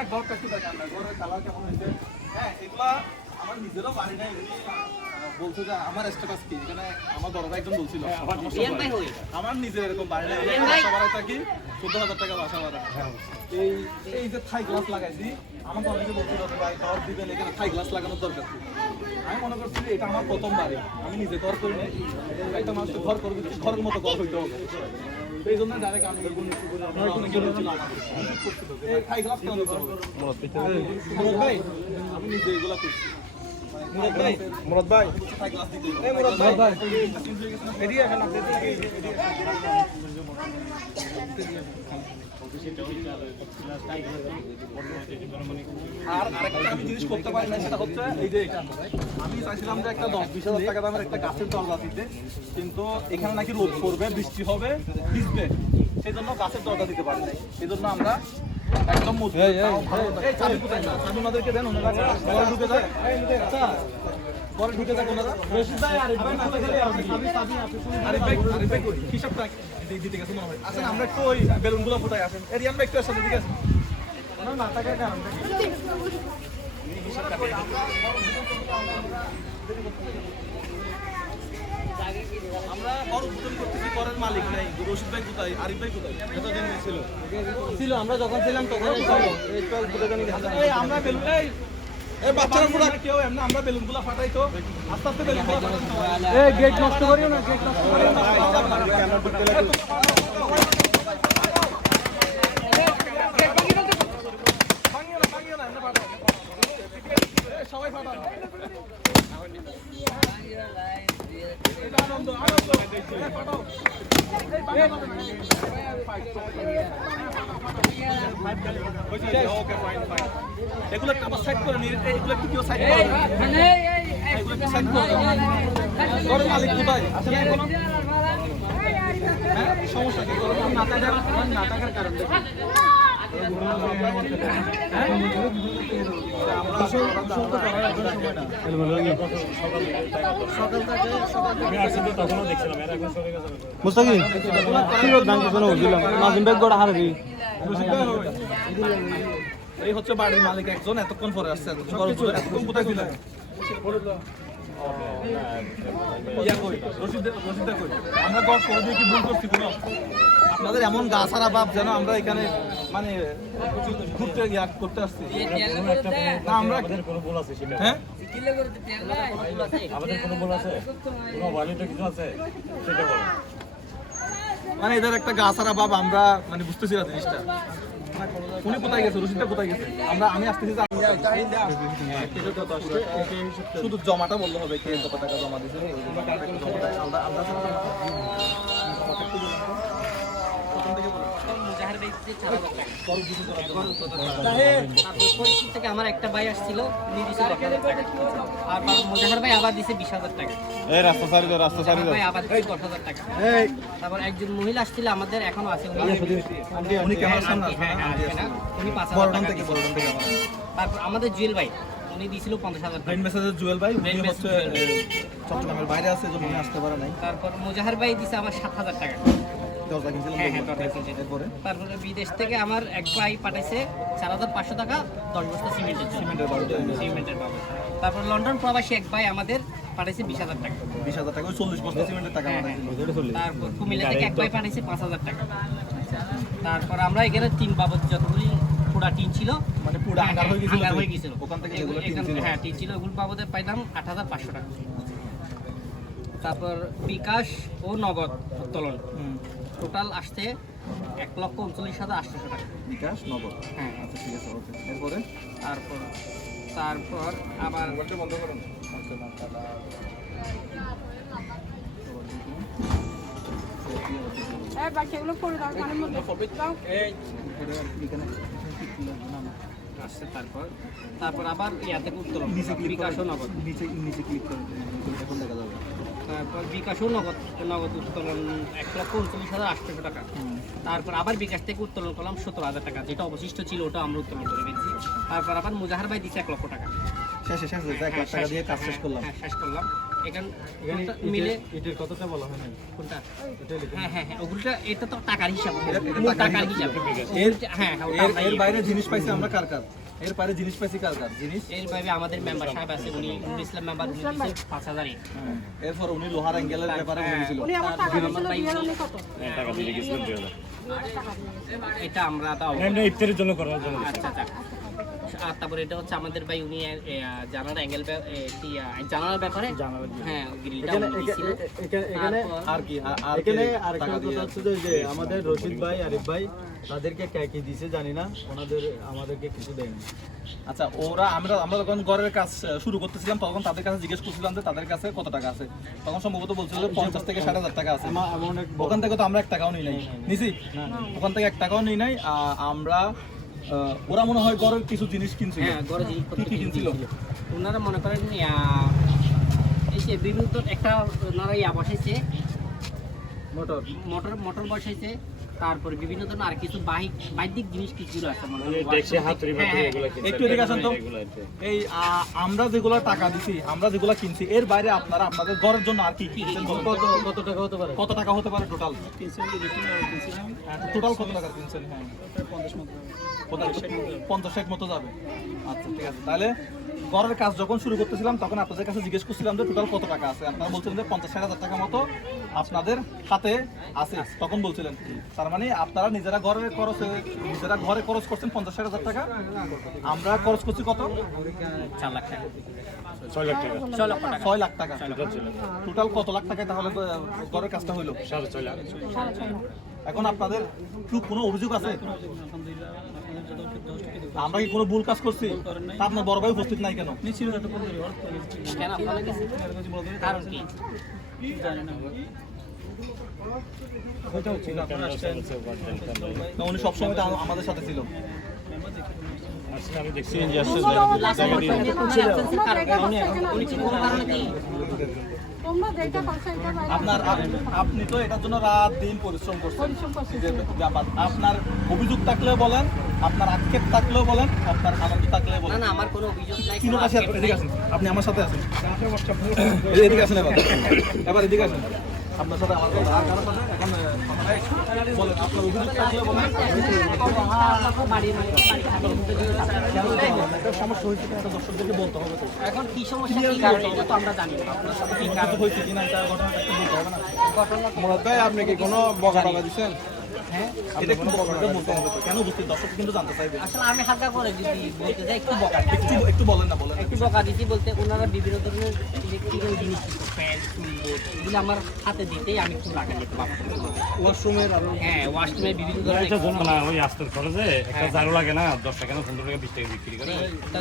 হ্যাঁ ঘরটা একটু দেখান না, ঘরের কালার কেমন হয়েছে। হ্যাঁ এগুলা আমার নিজেরও বাড়ি নাই, বলছে যে আমার স্ট্যাটাস কি, এখানে আমার বড় ভাই একজন বলছিল আমার নিজের এরকম বাড়ি নাই, বাসা ভাড়া থাকি 14,000 টাকা বাসা ভাড়া। এই যে থাই গ্লাস লাগাইছি, আমাকে অনেকে বলছিল যে ভাই ঘর দিবেন, এখানে থাই গ্লাস লাগানোর দরকার কি। আমি মনে করছি যে এটা আমার প্রথম বাড়ি, আমি নিজে ঘর করি নাই, একটা মানুষ ঘর করে দিচ্ছি, ঘরের মতো ঘর হইতে হবে। এই জন্য ডাইরেক্ট আমি থাই গ্লাস কেন দিতে হবে। মুরাদ ভাই আমি নিজে এগুলা করছি। মুরাদ ভাই থাই গ্লাস দিতে হবে। মুরাদ ভাই এদিকে আসেন আপনি, আর আরেকটা আমি জিনিস করতে পারি না, সেটা হচ্ছে এই যে আমি চাইছিলাম যে একটা 10-20 হাজার টাকা দামের একটা গাছের দরজা দিতে, কিন্তু এখানে নাকি রোদ পড়বে, বৃষ্টি হবে, ভিজবে, সেই জন্য গাছের দরজা দিতে পারি নাই। সেই জন্য আমরা একদম চাবি কোথায় না, চাবি ওনাদেরকে দেন, ওনারা ঘরে ঢুকে যায়, ঘরে ঢুকে যায় ওনারা। আরিফ ভাই হিসাবটা দিতে গেছে মনে হয়। আসেন আমরা একটু ওই বেলুনগুলো ফুটাই আসেন, এরিয়ান ভাই একটু আসেন, এদিকে আসেন। ওনার মাথাকে কারণটা আমরা ঘর উদ্বোধন করতেছি, ঘরের মালিক নাই, রশিদ ভাই কোথায়, আরিফ ভাই কোথায়, এতদিন ছিল আমরা যখন ছিলাম তখন আমরা বেলুন এই বাচ্চারা পুরো কেউ এমনি আমরা বেলুনগুলো ফাটাই তো আস্তে আস্তে বেলুনগুলো ফাটাই। এই গেট নষ্ট করিও না, গেট নষ্ট করিও না, সবাই ফাটান। আনন্দ আনন্দ ফাটাও। এগুলো আবার সাইড করে নিয়ে, এগুলো একটু কেউ সাইড করে, এগুলো একটু সাইড করে। ঘরের মালিক কোথায় আসলে এখনো? হ্যাঁ সমস্যা কি, না থাকার কারণ এই হচ্ছে বাড়ির মালিক একজন, এতক্ষণ পরে আসছে, এতক্ষণ কোথায় ছিল? আমরা গল্প করে দিয়ে কি ভুল করছি কোনো? আপনাদের এমন গাছারা ভাব যেন আমরা এখানে মানে ঘুরতে করতে আসছি। না আমরা হ্যাঁ মানে এদের একটা গাছারা ভাব আমরা মানে বুঝতেছি না জিনিসটা। উনি কোথায় গেছে, রশিদটা কোথায় গেছে? আমি আসতেছি, শুধু জমাটা বললে হবে, কে কত টাকা জমা দিয়েছে। আমার একটা ভাই আসছিল, আর মোজাহার ভাই আবার দিছে 20,000 টাকা, আবার 10,000 টাকা। তারপর একজন মহিলা আসছিল আমাদের, এখনো আছে, উনি 5,000 টাকা। তারপর আমাদের জুয়েল ভাই, উনি দিয়েছিল 50,000 টাকা। জুয়েল ভাই হচ্ছে চট্টগ্রামের বাইরে আছে, জন্য আসতে পারে নাই। তারপর মোজাহার ভাই দিছে আমার 7,000 টাকা। তারপরে বিদেশ থেকে আমার এক ভাই পাঠাইছে 4,500 টাকা 10 বস্তা সিমেন্টের বাবদ। তারপর লন্ডন প্রবাসী এক ভাই আমাদের পাঠাইছে 20,000 টাকা। 20,000 টাকা 40 বস্তা সিমেন্টের টাকা। তারপর কুমিল্লা থেকে এক ভাই পাঠাইছে 5,000 টাকা। তারপর আমরা এখানে টিন বাবদ যতগুলি পুরা টিন ছিল, মানে পুরা আঙ্গার হয়ে গিয়েছিল ওখান থেকে হ্যাঁ টিন ছিল, ওগুলো বাবদে পাইলাম 8,500 টাকা। তারপর বিকাশ ও নগদ উত্তোলন টোটাল আসছে 1,39,800 টাকা। বিকাশ নগদ, হ্যাঁ আচ্ছা ঠিক আছে, ওকে। এরপরে তারপর আবার বন্ধ করুন। বাকিগুলো করে দাও, মানে মধ্যে দাও। আসছে। তারপর আবার ইয়াতে উত্তোলন বিকাশ ও নগদ, নিচে ক্লিক করুন, এখন দেখা যাবে। তারপর বিকাশ ও নগদ উত্তোলন 1,39,800 টাকা। তারপর আবার বিকাশ থেকে উত্তোলন করলাম 17,000 টাকা, যেটা অবশিষ্ট ছিল ওটা আমরা উত্তোলন করে দিচ্ছি। তারপর আবার মুজাহার ভাই দিচ্ছে 1 লক্ষ টাকা। শেষ 1 লাখ টাকা দিয়ে কাজ শেষ করলাম। হ্যাঁ শেষ করলাম। এখান এখানে মিলে এটার কথাটা বলা হয় না কোনটা এটা লিখে হ্যাঁ ওগুলোটা এটা তো টাকার হিসাব এটা মোট টাকার টাকার হিসাব হ্যাঁ ওটা আমরা এর বাইরে জিনিস পাইছি আমরা কার এর বাইরে জিনিস পাইছি কার জিনিস এর বাইরে আমাদের মেম্বার সাহেব আছে উনি নুরুল ইসলাম মেম্বার উনি দিয়েছে 5000 এরপর উনি লোহার অ্যাঙ্গেলের ব্যাপারে বলেছিল উনি আমার টাকা দিয়েছিল দিয়ে উনি কত টাকা দিয়ে গেছিলাম 2000 টাকা দিয়েছে। এটা আমরা তাও এমনি ইফতারের জন্য করার জন্য আচ্ছা আর তারপরে এটা হচ্ছে আমাদের ভাই উনি জানার অ্যাঙ্গেল জানার ব্যাপারে হ্যাঁ গ্রিলটা উনি দিয়েছিল। এখানে তারপর- আর কি এখানে আরেকটা কথা হচ্ছে যে আমাদের রশিদ ভাই আরিফ ভাই তাদেরকে কি দিছে জানি না ওনাদের আমাদেরকে কিছু দেয়নি আচ্ছা আমরা যখন ঘরের কাজ শুরু করতেছিলাম তখন তাদের কাছে জিজ্ঞেস করছিলাম যে তাদের কাছে কত টাকা আছে তখন সম্ভবত বলছিল যে 50 থেকে 60,000 টাকা আছে এমন এক ওখান থেকে তো আমরা 1 টাকাও নিই নাই নিছি ওখান থেকে 1 টাকাও নিই নাই আমরা ওরা মনে হয় ঘরের কিছু জিনিস কিনছিল হ্যাঁ গড়ে জিনিসপত্র কি কিনছিল ওনারা মনে করেন এই যে বিভিন্ন একটা ওনারা বসাইছে মোটর মোটর বসাইছে তারপরে বিভিন্ন ধরনের আর কিছু বাহ্যিক জিনিস কিছু আছে মনে হয় দেখছে হাতুড়ি হ্যাঁ, এগুলো একটু এদিকে আসেন তো এই আমরা যেগুলো টাকা দিছি আমরা যেগুলো কিনছি এর বাইরে আপনারা আপনাদের ঘরের জন্য আর কি কি কিনছেন বলুন তো? কত টাকা হতে পারে কত টাকা হতে পারে টোটাল টোটাল কত টাকা কিনছেন হ্যাঁ 50-60 মতো যাবে আচ্ছা ঠিক আছে তাহলে ঘরের কাজ যখন শুরু করতেছিলাম তখন আপনাদের কাছে জিজ্ঞেস করছিলাম যে টোটাল কত টাকা আছে আপনারা বলছিলেন যে 50-60 হাজার টাকা মতো আপনাদের হাতে আছে তখন বলছিলেন তার মানে আপনারা নিজেরা ঘরে খরচ করছেন 50-60 হাজার টাকা আমরা খরচ করছি কত 4 লাখ টাকা 6 লাখ টাকা 6 লক্ষ টাকা 6 লাখ টাকা টোটাল কত লাখ টাকায় তাহলে ঘরের কাজটা হইলো 6.5 লাখ এখন আপনাদের কোনো অভিযোগ আছে আমরা কি কোনো ভুল কাজ করছি তা আপনার বড় ভাই উপস্থিত নাই কেন কেন আপনারা কিছু কারণ কি না, উনি সবসময় তো আমাদের সাথে ছিল আমি দেখছি উনি কি কোনো কারণে কি তোমরা যেটা করছো এটা বাইরে আপনি তো এটার জন্য রাত দিন পরিশ্রম করছেন নিজের ব্যাপার আপনার অভিযোগ থাকলেও বলেন আপনার আক্ষেপ থাকলেও বলেন আপনার আনন্দ থাকলেও না বলেন না আমার কোনো অভিযোগ নাই কিনো কাছে এদিকে আসেন আপনি আমার সাথে আসেন এদিকে আসেন এবার এদিকে আসেন আপনার সাথে আমার কথা আর কারোর সাথে এখন বলেন আপনার অভিযোগ থাকলেও বলেন একটা সমস্যা হয়েছে কিনা এটা দর্শকদেরকে বলতে হবে তো এখন কি সমস্যা কি কারণে এটা তো আমরা জানি না আপনার সাথে কি কিছু কারণ হয়েছে কিনা এটা ঘটনাটা একটু বলতে হবে না মুরাদ ভাই আপনি কি কোনো বকা টকা দিচ্ছেন হ্যাঁ এটা একটু বলতে হবে তো কেন বুঝতে দর্শক কিন্তু জানতে চাইবে আসলে আমি হালকা করে যদি বলতে যাই একটু বকা একটু বলেন না বলেন একটু বকা দিচ্ছি বলতে ওনারা বিভিন্ন ধরনের ইলেকট্রিক্যাল জিনিস ফ্যান সুইচ এগুলো আমার হাতে দিতেই আমি একটু টাকা দিতে পারবো ওয়াশরুমের আরো হ্যাঁ ওয়াশরুমে বিভিন্ন ধরনের এটা যখন না ওই আস্তর খরচে একটা জারু লাগে না 10 টাকা না 15 টাকা 20 টাকা বিক্রি করে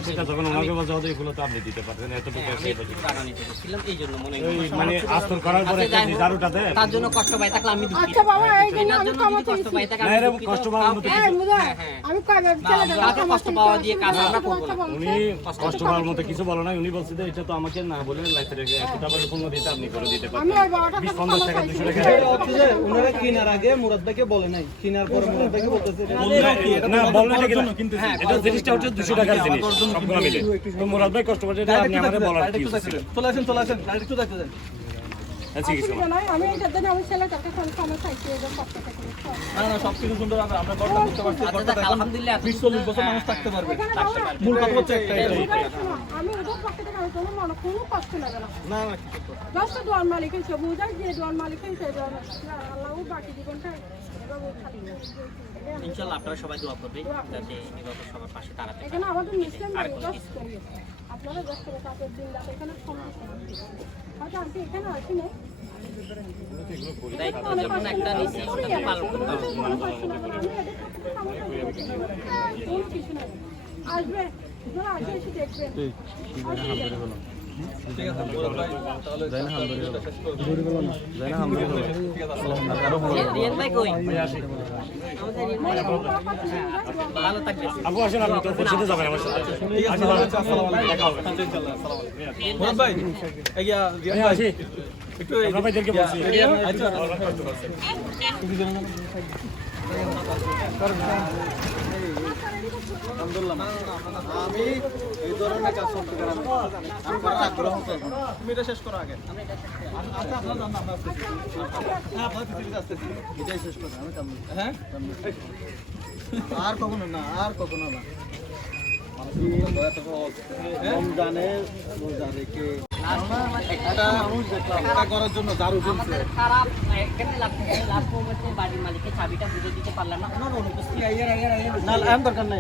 সেটা যখন ওনাকে বলতে হবে এগুলো তো আপনি দিতে পারবেন এতটুকু হ্যাঁ, আমি একটু টাকা নিতে চাইছিলাম এই জন্য মনে ওই মানে আস্তর করার পরে একটা জারুটাতে তার জন্য কষ্ট পাই থাকলে আমি দুঃখিত আচ্ছা বাবা এই জন্য এটার আমি জন্য ক্ষমা যদি কষ্ট পাই থাকলে না, আমি এরকম দুঃখিত। কষ্ট পাওয়ার মতো এই মুদা হ্যাঁ, হ্যাঁ। আমি কয়বার চলে যাব তাকে কষ্ট পাওয়া দিয়ে কাজ আমরা করবো না। উনি কষ্ট পাওয়ার মতো কিছু বলো না উনি বলছে যে এটা তো আমাকে না বলে লাইতে রেখে একটু টাকা পূর্ণ দিতে আপনি করে দিতে আমি পারবেন ওই বাবাটা 20-50 টাকা 200 টাকা হচ্ছে যে ওনারা কেনার আগে মুরাদ ভাইকে বলে নাই কেনার পরে মুরাদ ভাইকে বলতেছে না বললে ঠিক না কিন্তু হ্যাঁ, এটা জিনিসটা হচ্ছে 200 টাকার জিনিস সবগুলো মিলে তো মুরাদ ভাই কষ্ট করছে এটা আপনি আমাদের বলার কি চলে আসেন একটু দেখতে দেন আছে কিছু অসুবিধা নাই আমি এটার জন্য আমি ছেলেটাকে ফোন সময় চাইছি এদের কষ্ট থেকে না সব কিছু সুন্দর হবে আমরা ঘরটা বুঝতে পারছি আচ্ছা, ঘরটা যাক, এখন আলহামদুলিল্লাহ, এত 20-40 বছর মানুষ থাকতে পারবে এখানে বাবা মূল কথা হচ্ছে একটাই আমি ওদের পক্ষ থেকে আমি কোনো মনে কোনো কষ্ট নেবে না না জাস্ট দোয়ার মালিক হয়েছে বুঝাই যে দোয়ার মালিক হয়েছে আল্লাহ বাকি জীবনটা এবার খালি ইনশাআল্লাহ আপনারা সবাই দোয়া করবেন যাতে এভাবে সবার পাশে দাঁড়াতে এখানে আমাদের মুসলিম ভাই জাস্ট আপনারা জাস্ট কাপের দিন রাত এখানে সমস্যা হয়তো আমি এখানে আসি নাই দায়িত্ব যেমন একটা নিচ্ছি ওটা তো পালন করতে হবে আসবে আসবে এসে দেখবেন ঠিক আছে মুরাদ ভাই তাহলে রিয়ান ভাই কই আমাদের রিয়ান ভাই ভালো থাকবেন আপু আসেন আপনি তো পরিচিত যাবেন আমার সাথে ঠিক আছে আসসালামু আলাইকুম দেখা হবে ইনশাআল্লাহ আসসালামু আলাইকুম মুরাদ ভাই এগিয়া রিয়ান ভাই আসি একটু আমরা ভাইদেরকে বলছি আচ্ছা আপনারা আলহামদুলিল্লাহ আমি এই ধরনের কাজ করতে পারি আমার আগ্রহ তো এখন। তুমি এটা শেষ করো আগে আচ্ছা আপনার জান আমরা আসতেছি হ্যাঁ আপনার কিছু আসতেছি এটাই শেষ করো আমি কাম হ্যাঁ আর কখনো না আর কখনো না রমজানে রোজা রেখে একটা মানুষ দেখলাম এটা করার জন্য ঝাড়ু তুলছে আমাদের খারাপ এখানে লাভ মোমেন্টে বাড়ির মালিকের চাবিটা বুঝে দিতে পারলাম না ওনার অনুপস্থিতি না এমন দরকার নাই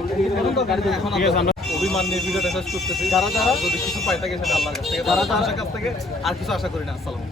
এখন আমরা অভিমান্যের ভিডিওটা শেষ করতেছি যারা যারা যদি কিছু পাই থাকে সেটা আল্লাহর কাছ থেকে যারা যারা কাছ থেকে আর কিছু আশা করি না আসসালামু